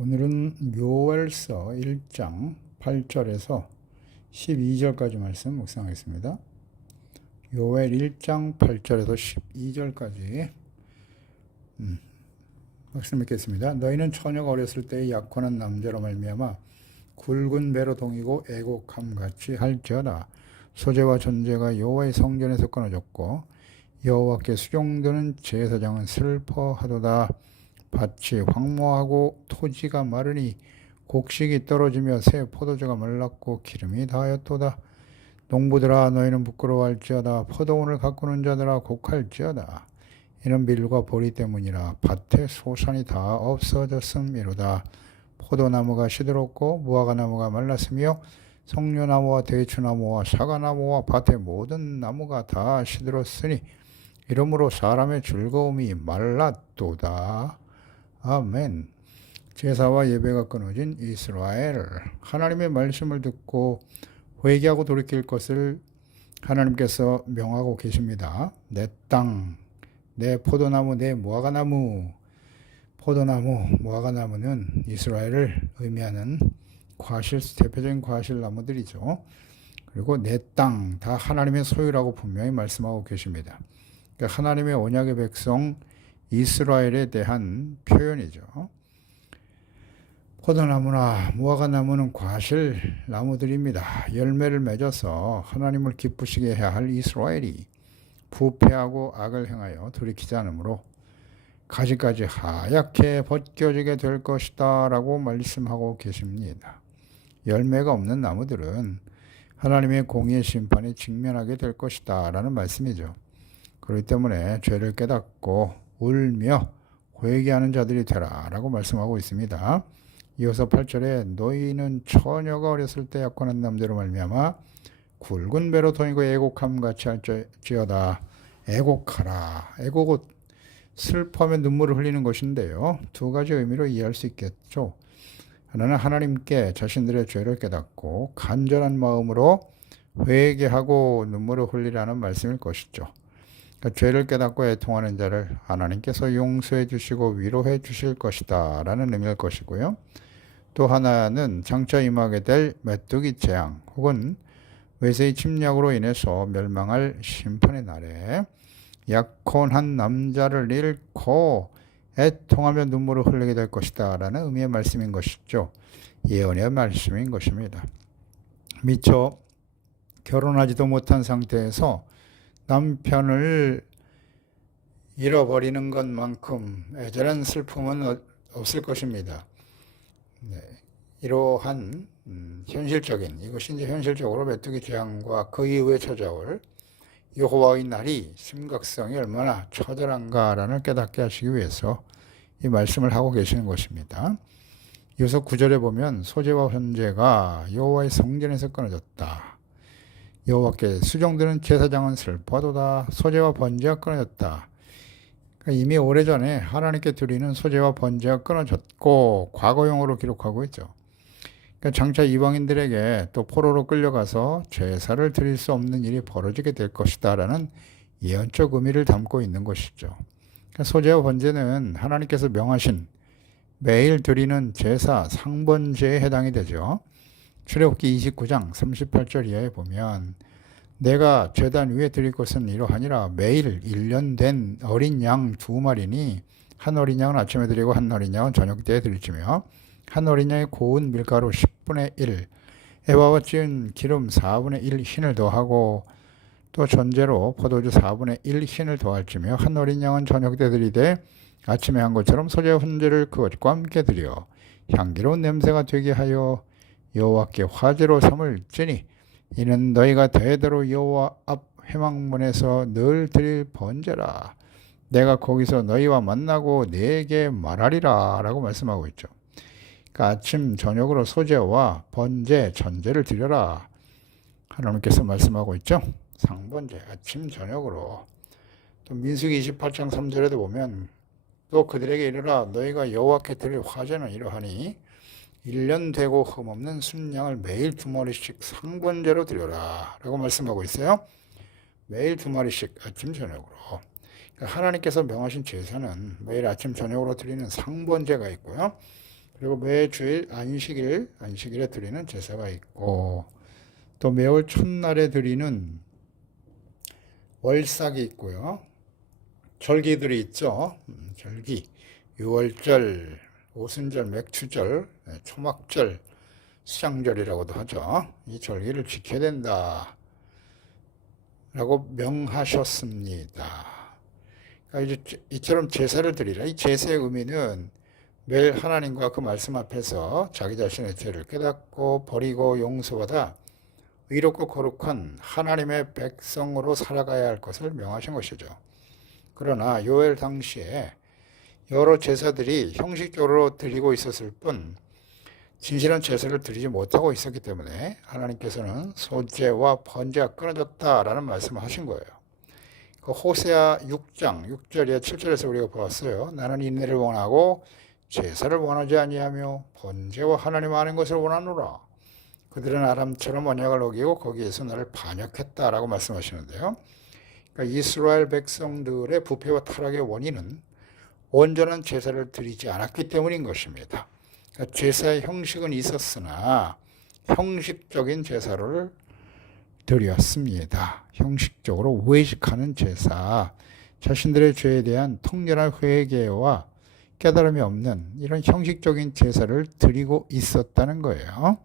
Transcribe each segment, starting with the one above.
오늘은 요엘서 1장 8절에서 12절까지 말씀 묵상하겠습니다. 요엘 1장 8절에서 12절까지 말씀 읽겠습니다. 너희는 처녀가 어렸을 때의 약혼한 남자로 말미암아 굵은 배로 동이고 애곡함같이 할지어다. 소재와 전제가 여호와의 성전에서 끊어졌고 여호와께 수종드는 제사장은 슬퍼하도다. 밭이 황무하고 토지가 마르니 곡식이 떨어지며 새 포도주가 말랐고 기름이 다하였도다. 농부들아 너희는 부끄러워할지어다. 포도원을 가꾸는 자들아 곡할지어다. 이는 밀과 보리 때문이라. 밭에 소산이 다 없어졌음이로다. 포도나무가 시들었고 무화과나무가 말랐으며 석류나무와 대추나무와 사과나무와 밭의 모든 나무가 다 시들었으니 이러므로 사람의 즐거움이 말랐도다. 아멘. 제사와 예배가 끊어진 이스라엘. 하나님의 말씀을 듣고 회개하고 돌이킬 것을 하나님께서 명하고 계십니다. 내 땅, 내 포도나무, 내 무화과나무. 포도나무, 무화과나무는 이스라엘을 의미하는 대표적인 과실나무들이죠. 그리고 내 땅, 다 하나님의 소유라고 분명히 말씀하고 계십니다. 그러니까 하나님의 언약의 백성 이스라엘에 대한 표현이죠. 포도나무나 무화과나무는 과실나무들입니다. 열매를 맺어서 하나님을 기쁘시게 해야 할 이스라엘이 부패하고 악을 행하여 돌이키지 않으므로 가지까지 하얗게 벗겨지게 될 것이다 라고 말씀하고 계십니다. 열매가 없는 나무들은 하나님의 공의의 심판에 직면하게 될 것이다 라는 말씀이죠. 그렇기 때문에 죄를 깨닫고 울며 회개하는 자들이 되라 라고 말씀하고 있습니다. 이어서 8절에 너희는 처녀가 어렸을 때 약혼한 남자로 말미암아 굵은 배로 동이고 애곡함같이 할지어다. 애곡하라. 애곡은 슬퍼하며 눈물을 흘리는 것인데요. 두 가지 의미로 이해할 수 있겠죠. 하나는 하나님께 자신들의 죄를 깨닫고 간절한 마음으로 회개하고 눈물을 흘리라는 말씀일 것이죠. 그러니까 죄를 깨닫고 애통하는 자를 하나님께서 용서해 주시고 위로해 주실 것이다 라는 의미일 것이고요. 또 하나는 장차 임하게 될 메뚜기 재앙 혹은 외세의 침략으로 인해서 멸망할 심판의 날에 약혼한 남자를 잃고 애통하며 눈물을 흘리게 될 것이다 라는 의미의 말씀인 것이죠. 예언의 말씀인 것입니다. 미처 결혼하지도 못한 상태에서 남편을 잃어버리는 것만큼 애절한 슬픔은 없을 것입니다. 네, 이러한 이것이 이제 현실적으로 메뚜기 재앙과 그 이후에 찾아올 여호와의 날이 심각성이 얼마나 처절한가라는 깨닫게 하시기 위해서 이 말씀을 하고 계시는 것입니다. 이어서 9절에 보면 소재와 헌재가 여호와의 성전에서 끊어졌다. 여호와께 수종드는 제사장은 슬퍼도다. 소재와 번제가 끊어졌다. 그러니까 이미 오래전에 하나님께 드리는 소재와 번제가 끊어졌고 과거용으로 기록하고 있죠. 그러니까 장차 이방인들에게 또 포로로 끌려가서 제사를 드릴 수 없는 일이 벌어지게 될 것이다 라는 예언적 의미를 담고 있는 것이죠. 그러니까 소재와 번제는 하나님께서 명하신 매일 드리는 제사 상번제에 해당이 되죠. 출애굽기 29장 38절 이하에 보면 내가 제단 위에 드릴 것은 이러하니라. 매일 1년 된 어린 양 2마리니 한 어린 양은 아침에 드리고 한 어린 양은 저녁 때에 드릴지며 한 어린 양의 고운 밀가루 10분의 1 에바와 찌은 기름 4분의 1 흰을 더하고 또 전제로 포도주 4분의 1 흰을 더할지며 한 어린 양은 저녁 때 드리되 아침에 한 것처럼 소재 훈제를 그것과 함께 드려 향기로운 냄새가 되게 하여 여호와께 화제로 삼을지니 이는 너희가 대대로 여호와 앞 회막문에서 늘 드릴 번제라. 내가 거기서 너희와 만나고 네게 말하리라 라고 말씀하고 있죠. 그러니까 아침 저녁으로 소제와 번제 전제를 드려라 하나님께서 말씀하고 있죠. 상번제 아침 저녁으로. 또 민수기 28장 3절에도 보면 또 그들에게 이르라. 너희가 여호와께 드릴 화제는 이러하니 1년 되고 흠없는 순양을 매일 2마리씩 상번제로 드려라 라고 말씀하고 있어요. 매일 2마리씩 아침 저녁으로. 그러니까 하나님께서 명하신 제사는 매일 아침 저녁으로 드리는 상번제가 있고요. 그리고 매주일 안식일에 드리는 제사가 있고, 또 매월 첫날에 드리는 월삭이 있고요. 절기들이 있죠. 절기, 유월절, 오순절, 맥추절, 초막절, 수장절이라고도 하죠. 이 절기를 지켜야 된다 라고 명하셨습니다. 그러니까 이제 이처럼 제사를 드리라. 이 제사의 의미는 매일 하나님과 그 말씀 앞에서 자기 자신의 죄를 깨닫고 버리고 용서받아 의롭고 거룩한 하나님의 백성으로 살아가야 할 것을 명하신 것이죠. 그러나 요엘 당시에 여러 제사들이 형식적으로 드리고 있었을 뿐 진실한 제사를 드리지 못하고 있었기 때문에 하나님께서는 소제와 번제가 끊어졌다라는 말씀을 하신 거예요. 그 호세아 6장 6절에 7절에서 우리가 보았어요. 나는 인내를 원하고 제사를 원하지 아니하며 번제와 하나님 아는 것을 원하노라. 그들은 아람처럼 언약을 어기고 거기에서 나를 반역했다라고 말씀하시는데요. 그러니까 이스라엘 백성들의 부패와 타락의 원인은 온전한 제사를 드리지 않았기 때문인 것입니다. 그러니까 제사의 형식은 있었으나 형식적인 제사를 드렸습니다. 형식적으로 외식하는 제사, 자신들의 죄에 대한 통렬한 회개와 깨달음이 없는 이런 형식적인 제사를 드리고 있었다는 거예요.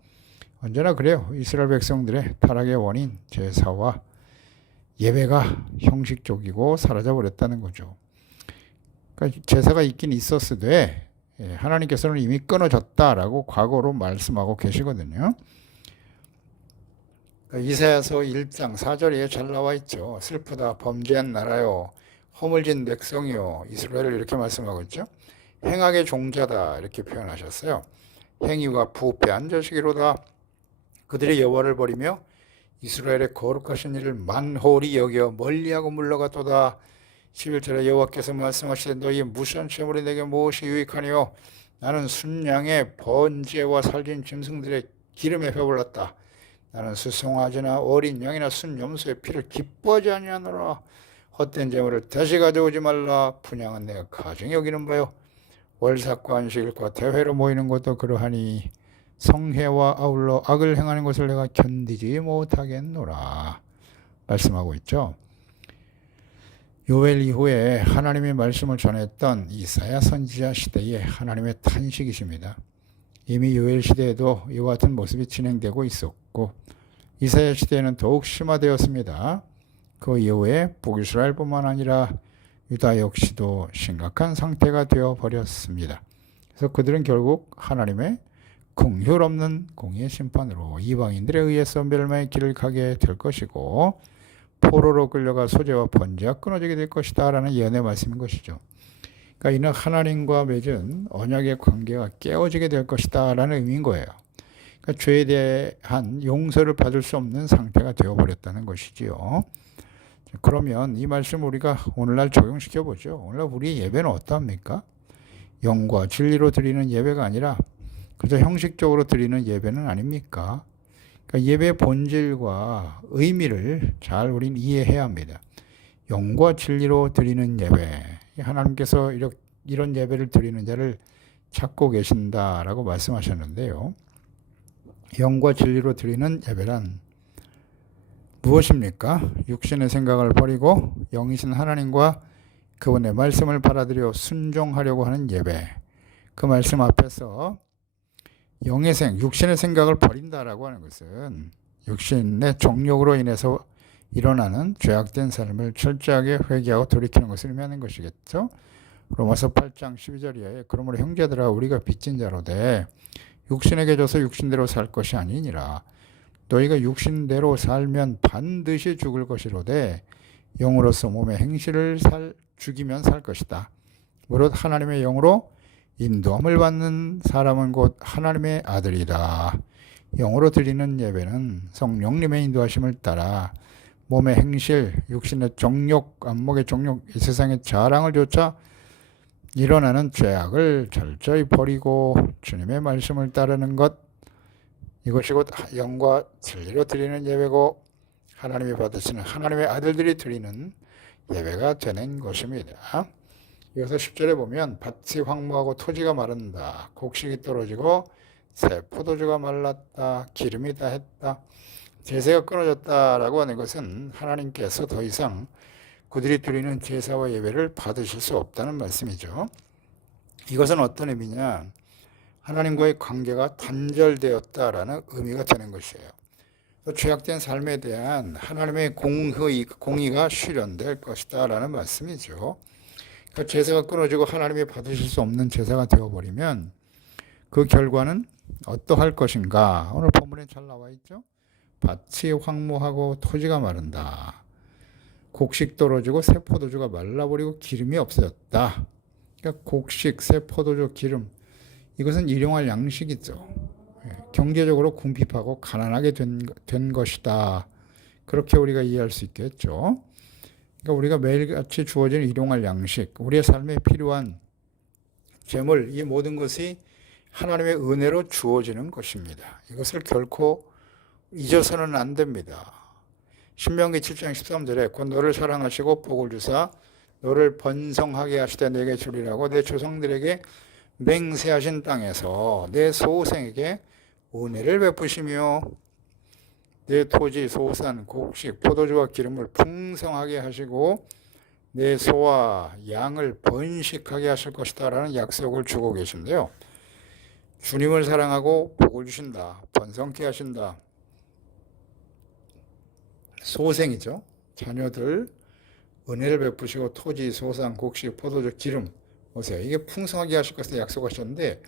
언제나 그래요. 이스라엘 백성들의 타락의 원인, 제사와 예배가 형식적이고 사라져버렸다는 거죠. 그러니까 제사가 있긴 있었으되 하나님께서는 이미 끊어졌다라고 과거로 말씀하고 계시거든요. 그러니까 이사야서 1장 4절에 잘 나와 있죠. 슬프다 범죄한 나라요 허물진 백성이요. 이스라엘을 이렇게 말씀하고 있죠. 행악의 종자다 이렇게 표현하셨어요. 행위와 부패한 자식이로다. 그들이 여호와를 버리며 이스라엘의 거룩하신 일을 만홀히 여겨 멀리하고 물러갔도다. 11절에 여호와께서 말씀하시되 너희 무시한 재물이 내게 무엇이 유익하니요. 나는 순양의 번제와 살진 짐승들의 기름에 배불렀다. 나는 수송아지나 어린 양이나 순염소의 피를 기뻐하지 아니하노라. 헛된 재물을 다시 가져오지 말라. 분향은 내가 가증히 여기는 바요. 월삭과 안식일과 대회로 모이는 것도 그러하니 성회와 아울러 악을 행하는 것을 내가 견디지 못하겠노라 말씀하고 있죠. 요엘 이후에 하나님의 말씀을 전했던 이사야 선지자 시대의 하나님의 탄식이십니다. 이미 요엘 시대에도 이와 같은 모습이 진행되고 있었고 이사야 시대에는 더욱 심화되었습니다. 그 이후에 북이스라엘뿐만 아니라 유다 역시도 심각한 상태가 되어버렸습니다. 그래서 그들은 결국 하나님의 긍휼 없는 공의의 심판으로 이방인들에 의해서 멸망의 길을 가게 될 것이고 포로로 끌려가 소제와 번제가 끊어지게 될 것이다 라는 예언의 말씀인 것이죠. 그러니까 이는 하나님과 맺은 언약의 관계가 깨어지게 될 것이다 라는 의미인 거예요. 그러니까 죄에 대한 용서를 받을 수 없는 상태가 되어버렸다는 것이지요. 그러면 이 말씀을 우리가 오늘날 적용시켜 보죠. 오늘날 우리 예배는 어떠합니까? 영과 진리로 드리는 예배가 아니라 그저 형식적으로 드리는 예배는 아닙니까? 그러니까 예배의 본질과 의미를 잘 우린 이해해야 합니다. 영과 진리로 드리는 예배, 하나님께서 이런 예배를 드리는 자를 찾고 계신다라고 말씀하셨는데요. 영과 진리로 드리는 예배란 무엇입니까? 육신의 생각을 버리고 영이신 하나님과 그분의 말씀을 받아들여 순종하려고 하는 예배. 그 말씀 앞에서 육신의 생각을 버린다라고 하는 것은 육신의 정욕으로 인해서 일어나는 죄악된 삶을 철저하게 회개하고 돌이키는 것을 의미하는 것이겠죠. 로마서 8장 12절에 그러므로 형제들아 우리가 빚진 자로 돼 육신에게 져서 육신대로 살 것이 아니니라. 너희가 육신대로 살면 반드시 죽을 것이로되 영으로서 몸의 행실을 죽이면 살 것이다. 무릇 하나님의 영으로 인도함을 받는 사람은 곧 하나님의 아들이다. 영으로 드리는 예배는 성령님의 인도하심을 따라 몸의 행실, 육신의 정욕, 안목의 정욕, 이 세상의 자랑을 쫓아 일어나는 죄악을 철저히 버리고 주님의 말씀을 따르는 것, 이것이 곧 영과 진리로 드리는 예배고 하나님이 받으시는 하나님의 아들들이 드리는 예배가 되는 것입니다. 이어서 10절에 보면 밭이 황무하고 토지가 마른다. 곡식이 떨어지고 새 포도주가 말랐다. 기름이 다했다. 제사가 끊어졌다라고 하는 것은 하나님께서 더 이상 그들이 드리는 제사와 예배를 받으실 수 없다는 말씀이죠. 이것은 어떤 의미냐? 하나님과의 관계가 단절되었다라는 의미가 되는 것이에요. 또 죄악된 삶에 대한 하나님의 공의가 실현될 것이다라는 말씀이죠. 그러니까 제사가 끊어지고 하나님이 받으실 수 없는 제사가 되어버리면 그 결과는 어떠할 것인가? 오늘 본문에 잘 나와 있죠. 밭이 황무하고 토지가 마른다. 곡식 떨어지고 새 포도주가 말라버리고 기름이 없어졌다. 그러니까 곡식, 새 포도주, 기름, 이것은 일용할 양식이죠. 경제적으로 궁핍하고 가난하게 된 것이다. 그렇게 우리가 이해할 수 있겠죠. 그러니까 우리가 매일같이 주어지는 일용할 양식, 우리의 삶에 필요한 재물, 이 모든 것이 하나님의 은혜로 주어지는 것입니다. 이것을 결코 잊어서는 안 됩니다. 신명기 7장 13절에 곧 너를 사랑하시고 복을 주사 너를 번성하게 하시되 내게 주리라고 내 조상들에게 맹세하신 땅에서 내 소생에게 은혜를 베푸시며 내 토지, 소산, 곡식, 포도주와 기름을 풍성하게 하시고 내 소와 양을 번식하게 하실 것이다 라는 약속을 주고 계신데요. 주님을 사랑하고 복을 주신다. 번성케 하신다. 소생이죠. 자녀들 은혜를 베푸시고 토지, 소산, 곡식, 포도주, 기름 보세요. 이게 풍성하게 하실 것을 약속하셨는데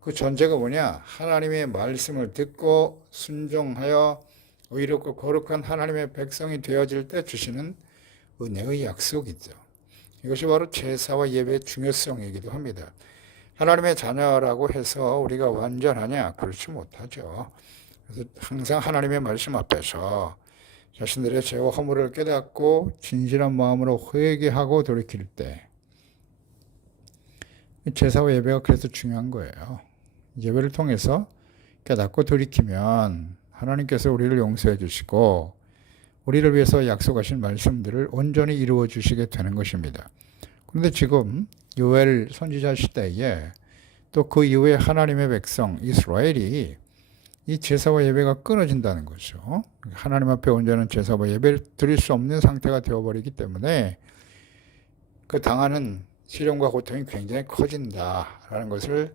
그 전제가 뭐냐? 하나님의 말씀을 듣고 순종하여 의롭고 거룩한 하나님의 백성이 되어질 때 주시는 은혜의 약속이죠. 이것이 바로 제사와 예배의 중요성이기도 합니다. 하나님의 자녀라고 해서 우리가 완전하냐? 그렇지 못하죠. 그래서 항상 하나님의 말씀 앞에서 자신들의 죄와 허물을 깨닫고 진실한 마음으로 회개하고 돌이킬 때 제사와 예배가 그래서 중요한 거예요. 예배를 통해서 깨닫고 돌이키면 하나님께서 우리를 용서해 주시고 우리를 위해서 약속하신 말씀들을 온전히 이루어 주시게 되는 것입니다. 그런데 지금 요엘 선지자 시대에 또 그 이후에 하나님의 백성 이스라엘이 이 제사와 예배가 끊어진다는 거죠. 하나님 앞에 온전한 제사와 예배를 드릴 수 없는 상태가 되어버리기 때문에 그 당하는 시련과 고통이 굉장히 커진다라는 것을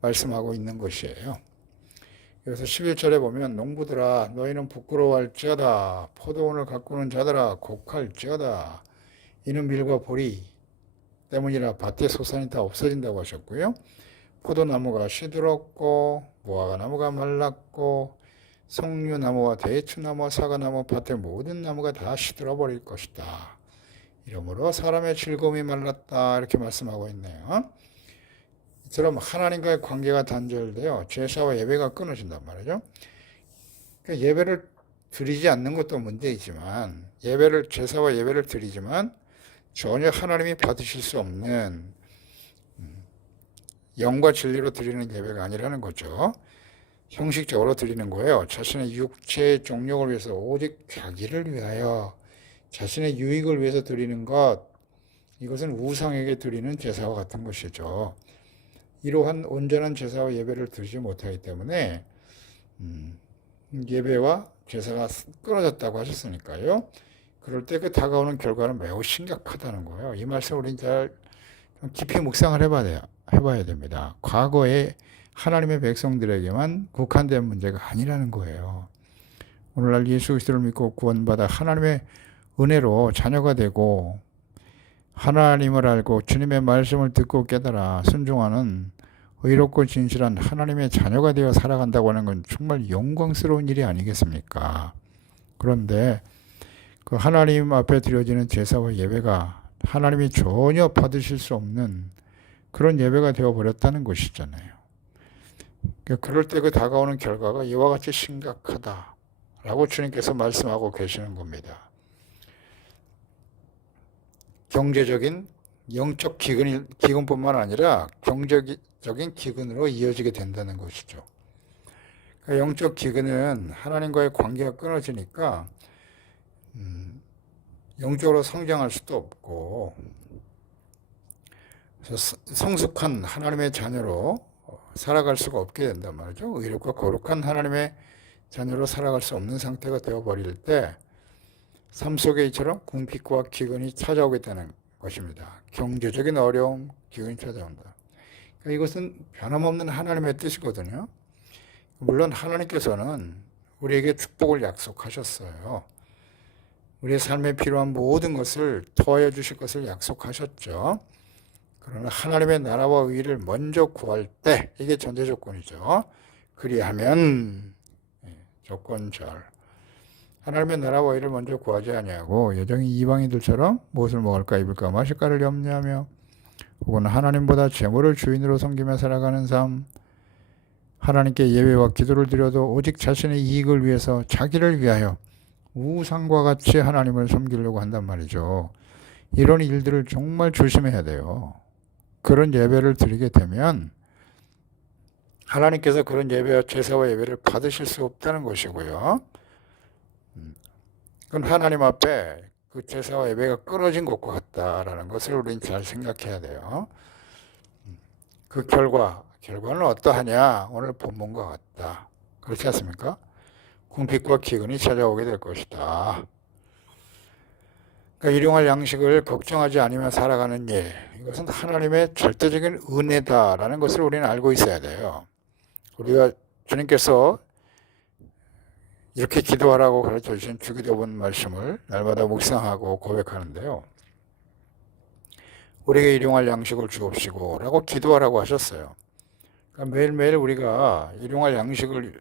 말씀하고 있는 것이에요. 그래서 11절에 보면 농부들아 너희는 부끄러워할지어다 포도원을 가꾸는 자들아 곡할지어다 이는 밀과 보리 때문이라 밭의 소산이 다 없어진다고 하셨고요. 포도나무가 시들었고 무화과나무가 말랐고 석류나무와 대추나무와 사과나무 밭의 모든 나무가 다 시들어버릴 것이다. 이러므로 사람의 즐거움이 말랐다 이렇게 말씀하고 있네요. 이처럼 하나님과의 관계가 단절되어 제사와 예배가 끊어진단 말이죠. 그러니까 예배를 드리지 않는 것도 문제이지만 제사와 예배를 드리지만 전혀 하나님이 받으실 수 없는 영과 진리로 드리는 예배가 아니라는 거죠. 형식적으로 드리는 거예요. 자신의 육체의 종력을 위해서 오직 자기를 위하여 자신의 유익을 위해서 드리는 것, 이것은 우상에게 드리는 제사와 같은 것이죠. 이러한 온전한 제사와 예배를 드리지 못하기 때문에 예배와 제사가 끊어졌다고 하셨으니까요. 그럴 때 그 다가오는 결과는 매우 심각하다는 거예요. 이 말씀 우리는 잘 깊이 묵상을 해봐야 됩니다. 과거에 하나님의 백성들에게만 국한된 문제가 아니라는 거예요. 오늘날 예수 그리스도를 믿고 구원받아 하나님의 은혜로 자녀가 되고 하나님을 알고 주님의 말씀을 듣고 깨달아 순종하는 의롭고 진실한 하나님의 자녀가 되어 살아간다고 하는 건 정말 영광스러운 일이 아니겠습니까? 그런데 그 하나님 앞에 드려지는 제사와 예배가 하나님이 전혀 받으실 수 없는 그런 예배가 되어버렸다는 것이잖아요. 그럴 때 그 다가오는 결과가 이와 같이 심각하다라고 주님께서 말씀하고 계시는 겁니다. 경제적인 영적 기근뿐만 아니라 경제적인 기근으로 이어지게 된다는 것이죠. 영적 기근은 하나님과의 관계가 끊어지니까 영적으로 성장할 수도 없고 그래서 성숙한 하나님의 자녀로 살아갈 수가 없게 된단 말이죠. 의롭고 거룩한 하나님의 자녀로 살아갈 수 없는 상태가 되어버릴 때 삶 속에 이처럼 궁핍과 기근이 찾아오게 되는 것입니다. 경제적인 어려움, 기근이 찾아온다. 그러니까 이것은 변함없는 하나님의 뜻이거든요. 물론 하나님께서는 우리에게 축복을 약속하셨어요. 우리의 삶에 필요한 모든 것을 더해 주실 것을 약속하셨죠. 그러나 하나님의 나라와 의를 먼저 구할 때 이게 전제 조건이죠. 그리하면 조건절. 하나님의 나라와 의를 먼저 구하지 아니하고 여정이 이방인들처럼 무엇을 먹을까 입을까 마실까를 염려하며 혹은 하나님보다 재물을 주인으로 섬기며 살아가는 삶, 하나님께 예배와 기도를 드려도 오직 자신의 이익을 위해서 자기를 위하여 우상과 같이 하나님을 섬기려고 한단 말이죠. 이런 일들을 정말 조심해야 돼요. 그런 예배를 드리게 되면 하나님께서 그런 예배와 제사와 예배를 받으실 수 없다는 것이고요. 그건 하나님 앞에 그 제사와 예배가 끊어진 것과 같다라는 것을 우리는 잘 생각해야 돼요. 그 결과는 어떠하냐? 오늘 본문과 같다. 그렇지 않습니까? 궁핍과 기근이 찾아오게 될 것이다. 그러니까 일용할 양식을 걱정하지 않으며 살아가는 일, 이것은 하나님의 절대적인 은혜다라는 것을 우리는 알고 있어야 돼요. 우리가 주님께서 이렇게 기도하라고 가르쳐 주신 주기도문 말씀을 날마다 묵상하고 고백하는데요. 우리에게 일용할 양식을 주옵시고 라고 기도하라고 하셨어요. 그러니까 매일매일 우리가 일용할 양식을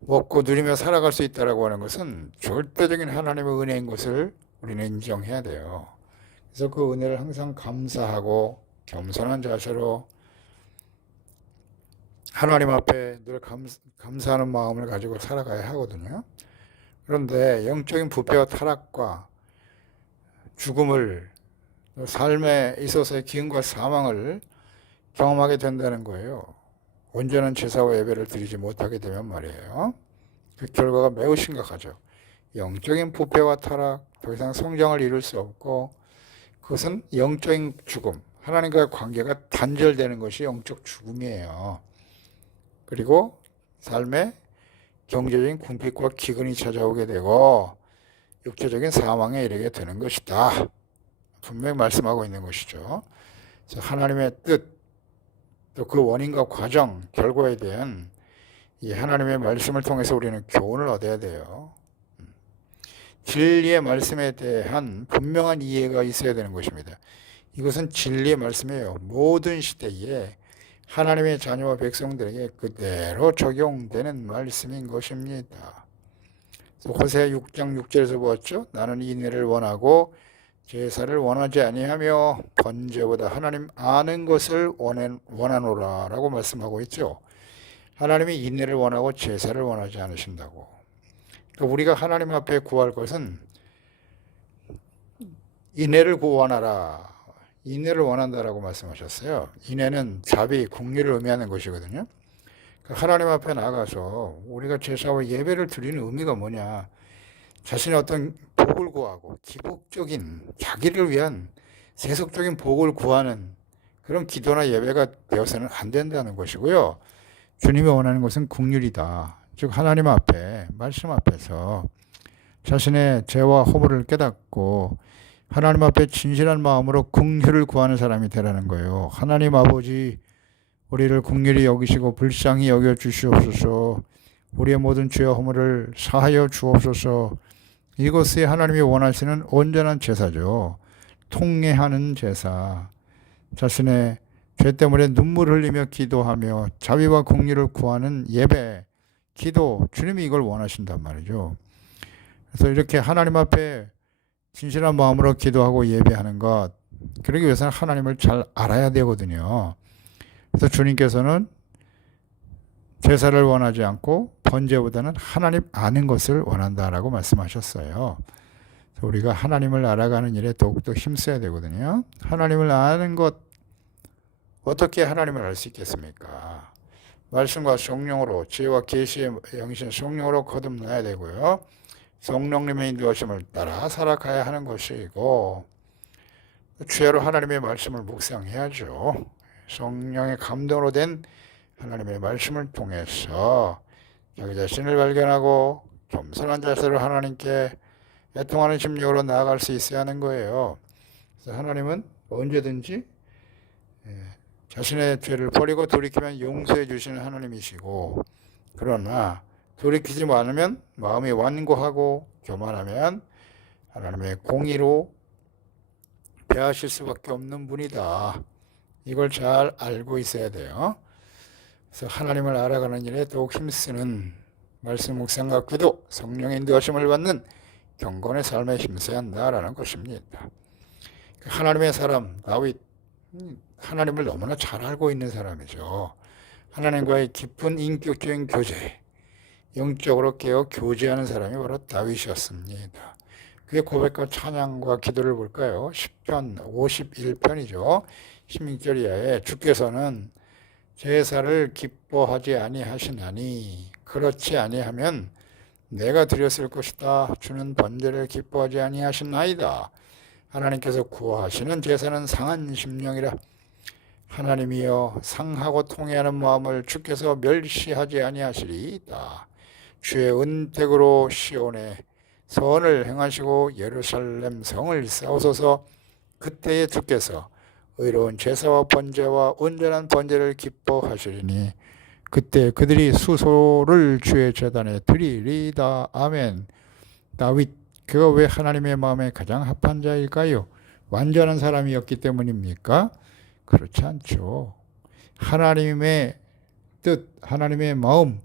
먹고 누리며 살아갈 수 있다고 하는 것은 절대적인 하나님의 은혜인 것을 우리는 인정해야 돼요. 그래서 그 은혜를 항상 감사하고 겸손한 자세로 하나님 앞에 늘 감사하는 마음을 가지고 살아가야 하거든요. 그런데 영적인 부패와 타락과 죽음을, 삶에 있어서의 기근과 사망을 경험하게 된다는 거예요. 온전한 제사와 예배를 드리지 못하게 되면 말이에요. 그 결과가 매우 심각하죠. 영적인 부패와 타락, 더 이상 성장을 이룰 수 없고, 그것은 영적인 죽음, 하나님과의 관계가 단절되는 것이 영적 죽음이에요. 그리고 삶에 경제적인 궁핍과 기근이 찾아오게 되고 육체적인 사망에 이르게 되는 것이다. 분명히 말씀하고 있는 것이죠. 그래서 하나님의 뜻, 또 그 원인과 과정, 결과에 대한 이 하나님의 말씀을 통해서 우리는 교훈을 얻어야 돼요. 진리의 말씀에 대한 분명한 이해가 있어야 되는 것입니다. 이것은 진리의 말씀이에요. 모든 시대에 하나님의 자녀와 백성들에게 그대로 적용되는 말씀인 것입니다. 호세아 6장 6절에서 보았죠. 나는 인애를 원하고 제사를 원하지 아니하며 번제보다 하나님 아는 것을 원하노라 라고 말씀하고 있죠. 하나님이 인애를 원하고 제사를 원하지 않으신다고. 그러니까 우리가 하나님 앞에 구할 것은 인애를 구원하라. 인애를 원한다라고 말씀하셨어요. 인애는 자비, 공의를 의미하는 것이거든요. 그러니까 하나님 앞에 나가서 우리가 제사와 예배를 드리는 의미가 뭐냐. 자신의 어떤 복을 구하고 기복적인 자기를 위한 세속적인 복을 구하는 그런 기도나 예배가 되어서는 안 된다는 것이고요. 주님이 원하는 것은 긍휼이다. 즉 하나님 앞에 말씀 앞에서 자신의 죄와 허물을 깨닫고 하나님 앞에 진실한 마음으로 긍휼을 구하는 사람이 되라는 거예요. 하나님 아버지, 우리를 긍휼히 여기시고 불쌍히 여겨 주시옵소서. 우리의 모든 죄와 허물을 사하여 주옵소서. 이것이 하나님이 원하시는 온전한 제사죠. 통회하는 제사. 자신의 죄 때문에 눈물 흘리며 기도하며 자비와 긍휼을 구하는 예배, 기도, 주님이 이걸 원하신단 말이죠. 그래서 이렇게 하나님 앞에 진실한 마음으로 기도하고 예배하는 것, 그러기 위해서는 하나님을 잘 알아야 되거든요. 그래서 주님께서는 제사를 원하지 않고 번제보다는 하나님 아는 것을 원한다라고 말씀하셨어요. 우리가 하나님을 알아가는 일에 더욱더 힘써야 되거든요. 하나님을 아는 것, 어떻게 하나님을 알 수 있겠습니까? 말씀과 성령으로, 지혜와 계시의 영신 성령으로 거듭나야 되고요. 성령님의 인도하심을 따라 살아가야 하는 것이고, 주야로 하나님의 말씀을 묵상해야죠. 성령의 감동으로 된 하나님의 말씀을 통해서 자기 자신을 발견하고 겸손한 자세로 하나님께 애통하는 심령으로 나아갈 수 있어야 하는 거예요. 그래서 하나님은 언제든지 자신의 죄를 버리고 돌이키면 용서해 주시는 하나님이시고, 그러나 돌이키지 않으면 마음이 완고하고 교만하면 하나님의 공의로 대하실 수밖에 없는 분이다. 이걸 잘 알고 있어야 돼요. 그래서 하나님을 알아가는 일에 더욱 힘쓰는 말씀 묵상과 기도, 성령의 인도하심을 받는 경건의 삶에 힘써야 한다라는 것입니다. 하나님의 사람 다윗, 하나님을 너무나 잘 알고 있는 사람이죠. 하나님과의 깊은 인격적인 교제, 영적으로 깨어 교제하는 사람이 바로 다윗이었습니다. 그의 고백과 찬양과 기도를 볼까요? 10편 51편이죠. 16절 이하에 주께서는 제사를 기뻐하지 아니하시나니 그렇지 아니하면 내가 드렸을 것이다. 주는 번제를 기뻐하지 아니하시나이다. 하나님께서 구하시는 제사는 상한 심령이라. 하나님이여 상하고 통회하는 마음을 주께서 멸시하지 아니하시리이다. 주의 은택으로 시온에 선을 행하시고 예루살렘 성을 쌓으소서. 그때에 주께서 의로운 제사와 번제와 온전한 번제를 기뻐하시리니 그때 그들이 수소를 주의 제단에 드리리이다. 아멘. 다윗, 그가 왜 하나님의 마음에 가장 합한 자일까요? 완전한 사람이었기 때문입니까? 그렇지 않죠. 하나님의 뜻, 하나님의 마음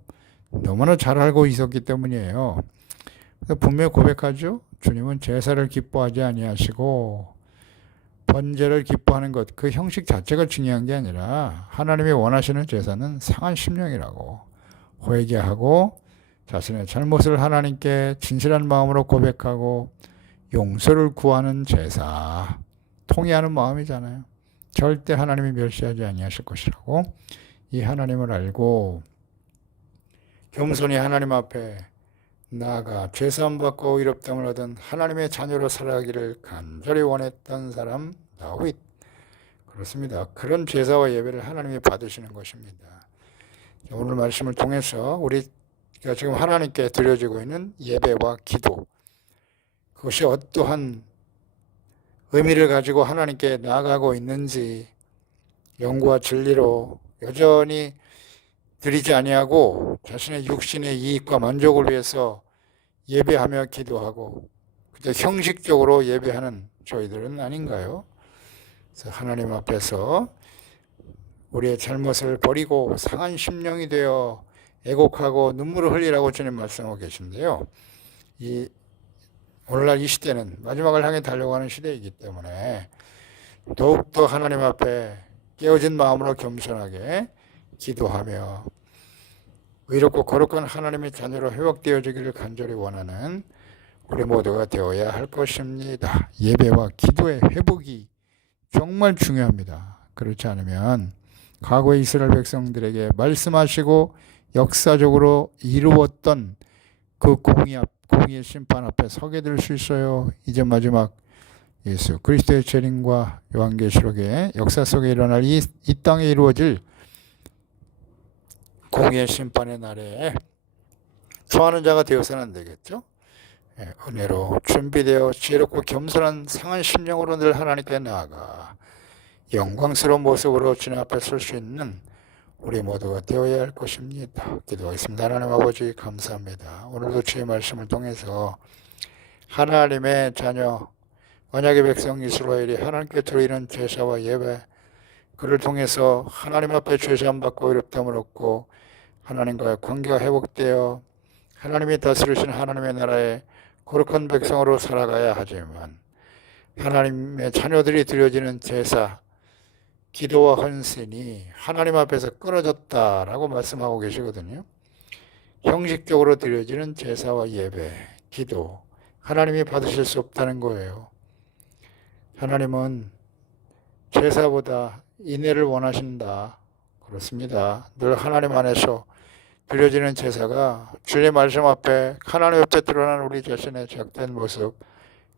너무나 잘 알고 있었기 때문이에요. 분명히 고백하죠. 주님은 제사를 기뻐하지 아니하시고 번제를 기뻐하는 것, 그 형식 자체가 중요한 게 아니라 하나님이 원하시는 제사는 상한 심령이라고, 회개하고 자신의 잘못을 하나님께 진실한 마음으로 고백하고 용서를 구하는 제사, 통회하는 마음이잖아요. 절대 하나님이 멸시하지 아니하실 것이라고. 이 하나님을 알고 겸손히 하나님 앞에 나아가 죄사함 받고 의롭다함을 얻은 하나님의 자녀로 살아가기를 간절히 원했던 사람 다윗. 그렇습니다. 그런 제사와 예배를 하나님이 받으시는 것입니다. 오늘 말씀을 통해서 우리가 지금 하나님께 드려지고 있는 예배와 기도, 그것이 어떠한 의미를 가지고 하나님께 나아가고 있는지 영과 진리로 여전히 드리지 아니하고 자신의 육신의 이익과 만족을 위해서 예배하며 기도하고 그저 형식적으로 예배하는 저희들은 아닌가요? 그래서 하나님 앞에서 우리의 잘못을 버리고 상한 심령이 되어 애곡하고 눈물을 흘리라고 주님 말씀하고 계신데요. 오늘날 이 시대는 마지막을 향해 달려가는 시대이기 때문에 더욱더 하나님 앞에 깨어진 마음으로 겸손하게 기도하며 의롭고 거룩한 하나님의 자녀로 회복되어지기를 간절히 원하는 우리 모두가 되어야 할 것입니다. 예배와 기도의 회복이 정말 중요합니다. 그렇지 않으면 과거의 이스라엘 백성들에게 말씀하시고 역사적으로 이루었던 그 공의의 심판 앞에 서게 될 수 있어요. 이제 마지막 예수 그리스도의 재림과 요한계시록의 역사 속에 일어날 이 땅에 이루어질 공의의 심판의 날에 처하는 자가 되어서는 안 되겠죠. 은혜로 준비되어 지혜롭고 겸손한 상한 심령으로 늘 하나님께 나아가 영광스러운 모습으로 주님 앞에 설 수 있는 우리 모두가 되어야 할 것입니다. 기도하겠습니다. 하나님 아버지 감사합니다. 오늘도 주의 말씀을 통해서 하나님의 자녀 언약의 백성 이스라엘이 하나님께 드리는 제사와 예배, 그를 통해서 하나님 앞에 죄사함 받고 의롭다함을 얻고 하나님과의 관계가 회복되어 하나님이 다스리신 하나님의 나라에 거룩한 백성으로 살아가야 하지만 하나님의 자녀들이 드려지는 제사, 기도와 헌신이 하나님 앞에서 끊어졌다라고 말씀하고 계시거든요. 형식적으로 드려지는 제사와 예배, 기도, 하나님이 받으실 수 없다는 거예요. 하나님은 제사보다 인애를 원하신다. 그렇습니다. 늘 하나님 안에서 드려지는 제사가 주의 말씀 앞에 하나님 앞에 드러난 우리 자신의 죄악된 모습,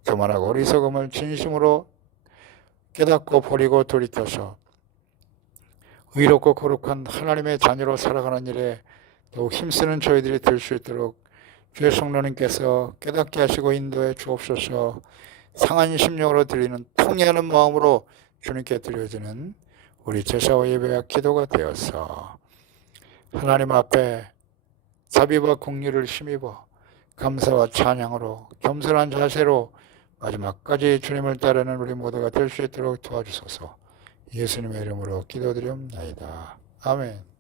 교만하고 어리석음을 진심으로 깨닫고 버리고 돌이켜서 의롭고 거룩한 하나님의 자녀로 살아가는 일에 더욱 힘쓰는 저희들이 될 수 있도록 주의 성령님께서 깨닫게 하시고 인도해 주옵소서. 상한 심령으로 드리는 통회하는 마음으로 주님께 드려지는 우리 제사와 예배와 기도가 되어서 하나님 앞에 자비와 공의를 힘입어 감사와 찬양으로 겸손한 자세로 마지막까지 주님을 따르는 우리 모두가 될 수 있도록 도와주소서. 예수님의 이름으로 기도드리옵나이다. 아멘.